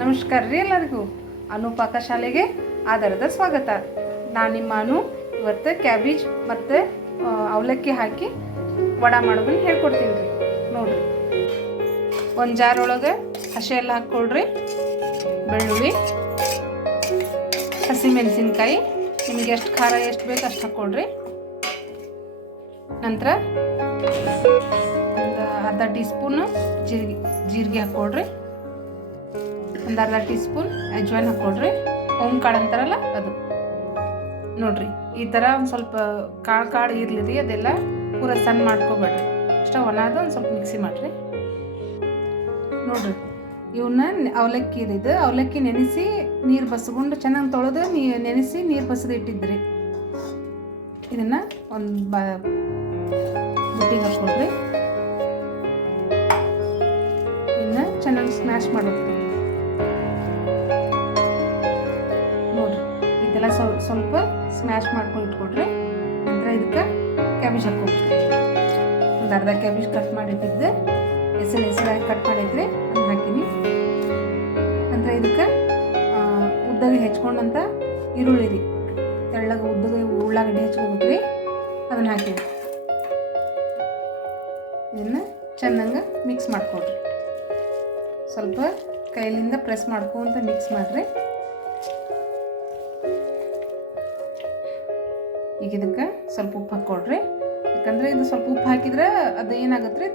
ನಮಸ್ಕಾರ ರೀ ಎಲ್ಲರಿಗೂ. ಅನು ಪಾಕಶಾಲೆಗೆ ಆಧಾರದ ಸ್ವಾಗತ. ನಾನು ನಿಮ್ಮ ಅನು. ಇವತ್ತು ಕ್ಯಾಬೇಜ್ ಮತ್ತು ಅವಲಕ್ಕಿ ಹಾಕಿ ವಡೆ ಮಾಡೋದನ್ನು ಹೇಳ್ಕೊಡ್ತೀನಿ ರೀ. ನೋಡಿರಿ, ಒಂದು ಜಾರ್ ಒಳಗೆ ಹಸಿ ಎಲ್ಲ ಹಾಕ್ಕೊಳ್ರಿ. ಬೆಳ್ಳುಳ್ಳಿ, ಹಸಿಮೆಣಸಿನ್ಕಾಯಿ, ನಿಮಗೆ ಎಷ್ಟು ಖಾರ ಎಷ್ಟು ಬೇಕು ಅಷ್ಟು ಹಾಕ್ಕೊಳ್ರಿ. ನಂತರ ಒಂದು ಅರ್ಧ ಟೀ ಸ್ಪೂನು ಜೀರಿಗೆ ಹಾಕ್ಕೊಳ್ರಿ. ಒಂದು ಅರ್ಧ ಟೀ ಸ್ಪೂನ್ ಅಜ್ವಾइन ಹಾಕ್ಕೊಳ್ರಿ. ಕಾಳು ಅಂತಾರಲ್ಲ ಅದು. ನೋಡಿರಿ, ಈ ಥರ ಒಂದು ಸ್ವಲ್ಪ ಕಾಳು ಇರಲಿ ರೀ. ಅದೆಲ್ಲ ಪೂರ ಸಣ್ಣ ಮಾಡ್ಕೊಬೇಡ್ರಿ. ಅಷ್ಟೇ ಒಣದ ಒಂದು ಸ್ವಲ್ಪ ಮಿಕ್ಸಿ ಮಾಡಿರಿ. ನೋಡಿರಿ, ಇವನ್ನ ಅವಲಕ್ಕಿ ಇದು ಅವಲಕ್ಕಿ ನೆನೆಸಿ ನೀರು ಬಸ್ಕೊಂಡು ಚೆನ್ನಾಗಿ ತೊಳೆದು ನೆನೆಸಿ ನೀರು ಬಸದು ಇಟ್ಟಿದ್ರಿ. ಇದನ್ನು ಒಂದು ಬುಟ್ಟಿಗೆ ಹಾಕ್ಕೊಳ್ರಿ. ಇದನ್ನ ಚೆನ್ನಾಗಿ ಸ್ಮ್ಯಾಶ್ ಮಾಡೋದ್ರಿ. ನೋಡಿರಿ, ಇದೆಲ್ಲ ಸ್ವಲ್ಪ ಸ್ಮ್ಯಾಶ್ ಮಾಡ್ಕೊಂಡು ಇಟ್ಕೊಡ್ರಿ. ನಂತರ ಇದಕ್ಕೆ ಕ್ಯಾಬೇಜ್ ಹಾಕ್ಕೊಳ್ರಿ. ಒಂದು ಅರ್ಧ ಕ್ಯಾಬೇಜ್ ಕಟ್ ಮಾಡಿಟ್ಟಿದ್ದೆ, ಹೆಸರಾಗಿ ಕಟ್ ಮಾಡಿದ್ರಿ, ಅದನ್ನ ಹಾಕಿನಿ. ನಂತರ ಇದಕ್ಕೆ ಉದ್ದಾಗಿ ಹೆಚ್ಕೊಂಡಂಥ ಈರುಳ್ಳಿ ರೀ, ತೆಳ್ಳಗೆ ಉದ್ದಗೆ ಉಳ್ಳಾಗಡ್ಡಿ ಹೆಚ್ಕೊಬೇಕ್ರಿ, ಅದನ್ನು ಹಾಕಿನಿ. ಇದನ್ನು ಚೆನ್ನಾಗಿ ಮಿಕ್ಸ್ ಮಾಡ್ಕೊಡ್ರಿ. ಸ್ವಲ್ಪ ಕೈಲಿಂದ ಪ್ರೆಸ್ ಮಾಡ್ಕೊಂತ ಮಿಕ್ಸ್ ಮಾಡಿರಿ. ಈಗ ಇದಕ್ಕೆ ಸ್ವಲ್ಪ ಉಪ್ಪು ಹಾಕ್ಕೊಡ್ರಿ. ಯಾಕಂದರೆ ಇದು ಸ್ವಲ್ಪ ಉಪ್ಪು ಹಾಕಿದ್ರೆ ಅದು ಏನಾಗುತ್ತೆ ರೀ,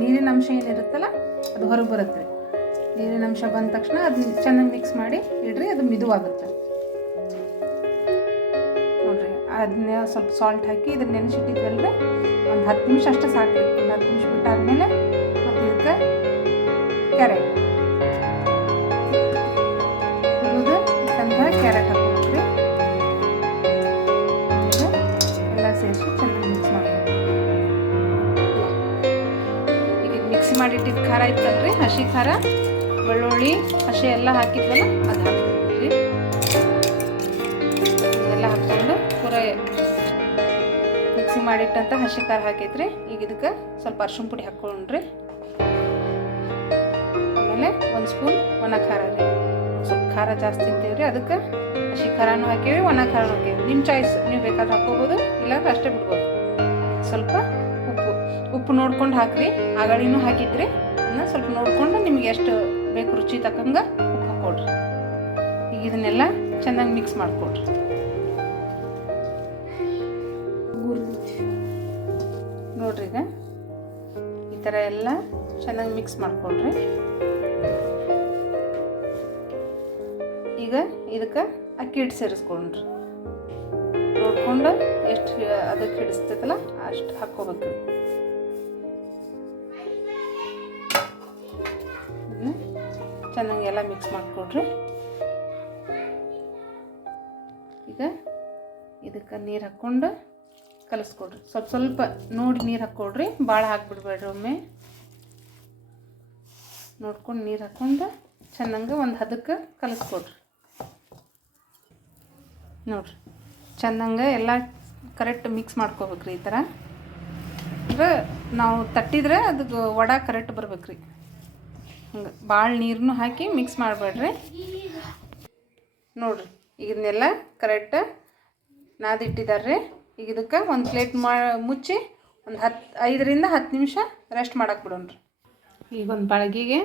ನೀರಿನ ಅಂಶ ಏನಿರುತ್ತಲ್ಲ ಅದು ಹೊರಗೆ ಬರುತ್ತೆ ರೀ. ನೀರಿನ ಅಂಶ ಬಂದ ತಕ್ಷಣ ಅದನ್ನ ಚೆನ್ನಾಗಿ ಮಿಕ್ಸ್ ಮಾಡಿ ಇಡ್ರಿ, ಅದು ಮಿದುವಾಗುತ್ತೆ. ನೋಡಿರಿ, ಅದನ್ನ ಸ್ವಲ್ಪ ಸಾಲ್ಟ್ ಹಾಕಿ ಇದನ್ನ ನೆನೆಸಿಟ್ಟಿದ್ವಲ್ರಿ, ಒಂದು 10 ನಿಮಿಷ ಅಷ್ಟೇ ಸಾಕು ರೀ. ಒಂದು 10 ನಿಮಿಷ ಬಿಟ್ಟಾದ್ಮೇಲೆ ಮತ್ತು ಇದಕ್ಕೆ ಕ್ಯಾರೆಟ್ ಕ್ಯಾರೆಟ್ ಹಾಕೋಬೇಕ್ರಿ. ಎಲ್ಲ ಸೇರಿಸಿ ಚೆನ್ನಾಗಿ ಮಿಕ್ಸ್ ಮಾಡ್ಬೇಕು. ಈಗ ಮಿಕ್ಸಿ ಮಾಡಿಟ್ಟಿದ್ದು ಖಾರ ಇತ್ತಲ್ರಿ, ಹಸಿ ಖಾರ, ಬೆಳ್ಳುಳ್ಳಿ, ಹಸಿ ಎಲ್ಲ ಹಾಕಿದ್ವಲ್ಲ ಅದು ಹಾಕ್ಬೇಕ್ರಿ. ಇದೆಲ್ಲ ಹಾಕ್ಕೊಂಡು ಪೂರ ಮಿಕ್ಸಿ ಮಾಡಿಟ್ಟಂತ ಹಸಿ ಖಾರ ಹಾಕೈತ್ರಿ. ಈಗ ಇದಕ್ಕೆ ಸ್ವಲ್ಪ ಅರಿಶಿನ ಪುಡಿ ಹಾಕ್ಕೊಂಡ್ರಿ. ಆಮೇಲೆ 1 ಸ್ಪೂನ್ ಒಣ ಖಾರ ರೀ. ಸ್ವಲ್ಪ ಖಾರ ಜಾಸ್ತಿ ತಿಂತೀವ್ರಿ, ಅದಕ್ಕೆ ಹಸಿ ಖಾರನೂ ಹಾಕೀವಿ, ಒಣ ಖಾರನೂ ಹಾಕೀವಿ. ನಿಮ್ಮ ಚಾಯ್ಸ್, ನೀವು ಬೇಕಾದ್ರೆ ಹಾಕ್ಕೋಬೋದು, ಇಲ್ಲಾಂದ್ರೆ ಅಷ್ಟೇ ಬಿಡ್ಬೋದು. ಸ್ವಲ್ಪ ಉಪ್ಪು ನೋಡ್ಕೊಂಡು ಹಾಕ್ರಿ. ಆಗಳಿನೂ ಹಾಕಿದ್ರಿ, ಅದನ್ನ ಸ್ವಲ್ಪ ನೋಡಿಕೊಂಡು ನಿಮ್ಗೆ ಎಷ್ಟು ಬೇಕು ರುಚಿ ತಕ್ಕಂಗೆ ಉಪ್ಪು ಹಾಕ್ಕೊಡ್ರಿ. ಈಗ ಇದನ್ನೆಲ್ಲ ಚೆನ್ನಾಗಿ ಮಿಕ್ಸ್ ಮಾಡಿಕೊಡ್ರಿ. ನೋಡ್ರಿ, ಈಗ ಈ ಥರ ಎಲ್ಲ ಚೆನ್ನಾಗಿ ಮಿಕ್ಸ್ ಮಾಡಿಕೊಡ್ರಿ. ಈಗ ಇದಕ್ಕೆ ಅಕ್ಕಿ ಹಿಟ್ಟು ಸೇರಿಸ್ಕೊಂಡ್ರಿ. ನೋಡ್ಕೊಂಡು ಎಷ್ಟು ಅದಕ್ಕೆ ಹಿಡಿಸ್ತೈತಲ್ಲ ಅಷ್ಟು ಹಾಕ್ಕೋಬೇಕು. ಚೆನ್ನಾಗಿ ಎಲ್ಲ ಮಿಕ್ಸ್ ಮಾಡಿಕೊಡ್ರಿ. ಈಗ ಇದಕ್ಕೆ ನೀರು ಹಾಕ್ಕೊಂಡು ಕಲಿಸ್ಕೊಡ್ರಿ. ಸ್ವಲ್ಪ ನೋಡಿ ನೀರು ಹಾಕ್ಕೊಡ್ರಿ, ಭಾಳ ಹಾಕ್ಬಿಡ್ಬೇಡ್ರಿ. ಒಮ್ಮೆ ನೋಡ್ಕೊಂಡು ನೀರು ಹಾಕ್ಕೊಂಡು ಚೆನ್ನಾಗಿ ಒಂದು ಹದಕ್ಕೆ ಕಲಿಸ್ಕೊಡ್ರಿ. ನೋಡಿರಿ, ಚೆನ್ನಾಗೆ ಎಲ್ಲ ಕರೆಕ್ಟ್ ಮಿಕ್ಸ್ ಮಾಡ್ಕೋಬೇಕ್ರಿ. ಈ ಥರ ಅಂದ್ರೆ ನಾವು ತಟ್ಟಿದ್ರೆ ಅದಕ್ಕೆ ವಡೆ ಕರೆಕ್ಟ್ ಬರ್ಬೇಕ್ರಿ. ಹಂಗೆ ಭಾಳ ನೀರನ್ನು ಹಾಕಿ ಮಿಕ್ಸ್ ಮಾಡಬೇಡ್ರಿ. ನೋಡಿರಿ, ಈಗ ಇದನ್ನೆಲ್ಲ ಕರೆಕ್ಟ್ ನಾದಿಟ್ಟಿದ್ದಾರೆ. ಈಗ ಇದಕ್ಕೆ ಒಂದು ಪ್ಲೇಟ್ ಮುಚ್ಚಿ ಒಂದು 5ರಿಂದ 10 ನಿಮಿಷ ರೆಸ್ಟ್ ಮಾಡಕ್ಕೆ ಬಿಡೋಣ್ರಿ. ಈಗ ಒಂದು ಬಾಳ್ಗಿಗೆ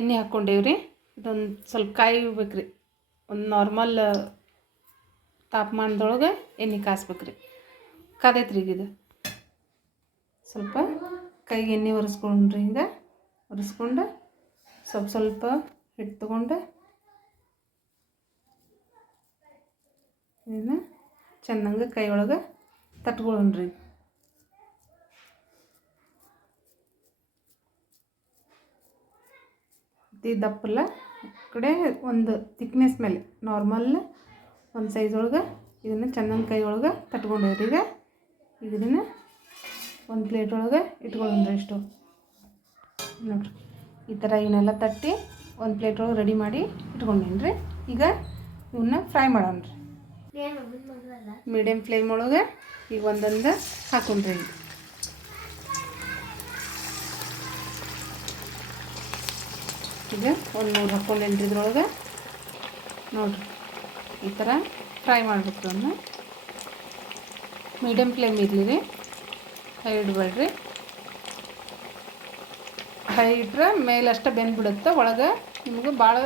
ಎಣ್ಣೆ ಹಾಕ್ಕೊಂಡೇವ್ರಿ. ಇದೊಂದು ಸ್ವಲ್ಪ ಕಾಯ್ಬೇಕ್ರಿ. ಒಂದು ನಾರ್ಮಲ್ ತಾಪಮಾನದೊಳಗೆ ಎಣ್ಣೆ ಕಾಸ್ಬೇಕ್ರಿ. ಕಾದೈತ್ರಿ. ಈಗ ಇದು ಸ್ವಲ್ಪ ಕೈಗೆ ಎಣ್ಣೆ ಒರೆಸ್ಕೊಂಡ್ರಿ. ಈಗ ಒರೆಸ್ಕೊಂಡು ಸ್ವಲ್ಪ ಹಿಟ್ಟು ತೊಗೊಂಡು ಇದನ್ನು ಚೆನ್ನಾಗಿ ಕೈ ಒಳಗೆ ತಟ್ಕೊಳ್ಳೋಣ್ರಿ. ದಪ್ಪಲ್ಲ ಕಡೆ ಒಂದು ತಿಕ್ನೆಸ್ ಮೇಲೆ ನಾರ್ಮಲ್ ಒಂದು ಸೈಜ್ ಒಳಗೆ ಇದನ್ನು ಚೆನ್ನಾಗಿ ಕೈ ಒಳಗೆ ತಟ್ಕೊಂಡೇವ್ರಿ. ಈಗ ಇದನ್ನು ಒಂದು ಪ್ಲೇಟ್ ಒಳಗೆ ಇಟ್ಕೊಳ್ಳೋಣ್ರಿ. ಇಷ್ಟು ನೋಡಿರಿ, ಈ ಥರ ಇವನ್ನೆಲ್ಲ ತಟ್ಟಿ ಒಂದು ಪ್ಲೇಟ್ ಒಳಗೆ ರೆಡಿ ಮಾಡಿ ಇಟ್ಕೊಂಡೇನ್ರಿ. ಈಗ ಇವನ್ನ ಫ್ರೈ ಮಾಡೋಣ್ರಿ. ಮೀಡಿಯಮ್ ಫ್ಲೇಮ್ ಒಳಗೆ ಈಗ ಒಂದೊಂದು ಹಾಕೊಂಡ್ರಿ. ಈಗ ಒಂದು 3 ಹಾಕ್ಕೊಂಡೇನ್ರಿ ಇದ್ರೊಳಗೆ. ನೋಡಿರಿ ಈ ಥರ ಫ್ರೈ ಮಾಡ್ಬೇಕು. ಅದನ್ನ ಮೀಡಿಯಮ್ ಫ್ಲೇಮ್ ಇರಲಿ ರೀ, ಹೈ ಇಡಬೇಡ್ರಿ. ಹೈ ಇಟ್ರೆ ಮೇಲಷ್ಟೇ ಬೆಂದ್ಬಿಡುತ್ತೆ, ಒಳಗೆ ನಿಮಗೆ ಭಾಳ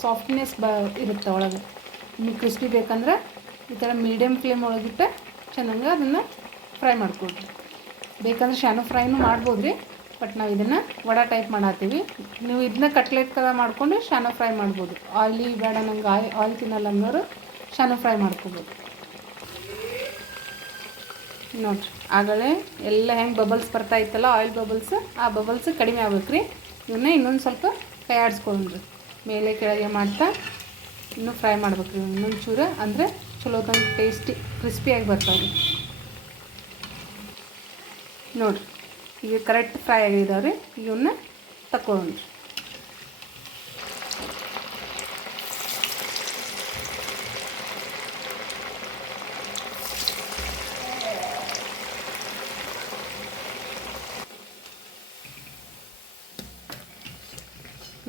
ಸಾಫ್ಟ್ನೆಸ್ ಇರುತ್ತೆ ಒಳಗೆ. ನಿಮಗೆ ಕ್ರಿಸ್ಪಿ ಬೇಕಂದ್ರೆ ಈ ಥರ ಮೀಡಿಯಮ್ ಫ್ಲೇಮ್ ಒಳಗಿಟ್ಟು ಚೆನ್ನಾಗಿ ಅದನ್ನು ಫ್ರೈ ಮಾಡ್ಕೊಡ್ರಿ. ಬೇಕಂದ್ರೆ ಶಾನೋ ಫ್ರೈನೂ ಮಾಡ್ಬೋದು ರೀ, ಬಟ್ ನಾವು ಇದನ್ನು ವಡೆ ಟೈಪ್ ಮಾಡತ್ತೀವಿ. ನೀವು ಇದನ್ನ ಕಟ್ಲೆಟ್ ಥರ ಮಾಡ್ಕೊಂಡು ಶಾನೋ ಫ್ರೈ ಮಾಡ್ಬೋದು. ಆಯ್ಲಿ ಬೇಡ ನಂಗೆ ಆಯಿಲ್ ತಿನ್ನಲ್ಲ ಅನ್ನೋರು ಶಾನೋ ಫ್ರೈ ಮಾಡ್ಕೋಬೋದು. ನೋಡಿರಿ ಆಗಲೇ ಎಲ್ಲ ಹೆಂಗೆ ಬಬಲ್ಸ್ ಬರ್ತಾ ಇತ್ತಲ್ಲ, ಆಯಿಲ್ ಬಬಲ್ಸ್, ಆ ಬಬಲ್ಸ್ ಕಡಿಮೆ ಆಗ್ಬೇಕು ರೀ. ಇವನ್ನ ಇನ್ನೊಂದು ಸ್ವಲ್ಪ ಕೈ ಆಡಿಸ್ಕೊಂಡ್ರಿ ಮೇಲೆ ಕೆಳಗೆ ಮಾಡ್ತಾ ಇನ್ನೂ ಫ್ರೈ ಮಾಡ್ಬೇಕು ರೀ. ಇನ್ನೊಂದು ಚೂರು ಅಂದರೆ ಚಲೋ ತಂದು ಟೇಸ್ಟಿ ಕ್ರಿಸ್ಪಿಯಾಗಿ ಬರ್ತಾವೆ ರೀ. ನೋಡಿರಿ ಈಗ ಕರೆಕ್ಟ್ ಫ್ರೈ ಆಗಿದಾವೆ ರೀ. ಇವನ್ನ ತಗೊಳ್ರಿ.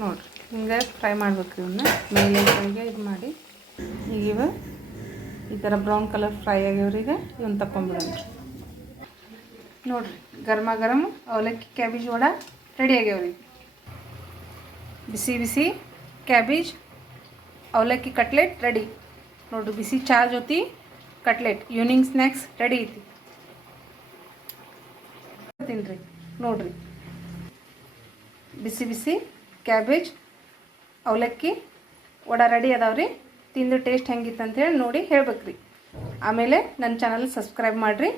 ನೋಡಿರಿ ಹಿಂಗೆ ಫ್ರೈ ಮಾಡ್ಬೇಕು ರೀ. ಇವನ್ನ ಮೇಲೆ ಕೆಳಗೆ ಇದು ಮಾಡಿ ಈಗ ಇವ ಈ ಥರ ಬ್ರೌನ್ ಕಲರ್ ಫ್ರೈ ಆಗ್ಯಾವ್ರೀಗ ಇವನ್ನ ತಗೊಂಡ್ಬಿಡೋಣ. ನೋಡಿರಿ ಗರಂ ಅವಲಕ್ಕಿ ಕ್ಯಾಬೇಜ್ ವಡೆ ರೆಡಿ ಆಗ್ಯಾವ್ರಿ. ಬಿಸಿ ಬಿಸಿ ಕ್ಯಾಬೇಜ್ ಅವಲಕ್ಕಿ ಕಟ್ಲೆಟ್ ರೆಡಿ. ನೋಡಿರಿ ಬಿಸಿ ಚಾ ಜೊತೆ ಕಟ್ಲೆಟ್ ಈವ್ನಿಂಗ್ ಸ್ನ್ಯಾಕ್ಸ್ ರೆಡಿ ಐತಿ. ತಿನ್ನಿರಿ. ನೋಡಿರಿ ಬಿಸಿ ಬಿಸಿ ಕ್ಯಾಬೇಜ್ ಅವಲಕ್ಕಿ ವಡೆ ರೆಡಿ ಅದಾವ್ರಿ. ತಿಂದು ಟೇಸ್ಟ್ ಹೆಂಗಿತ್ತು ಅಂತೇಳಿ ನೋಡಿ ಹೇಳ್ಬೇಕ್ರಿ. ಆಮೇಲೆ ನನ್ನ ಚಾನಲ್ ಸಬ್ಸ್ಕ್ರೈಬ್ ಮಾಡಿರಿ,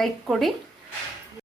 ಲೈಕ್ ಕೊಡಿ.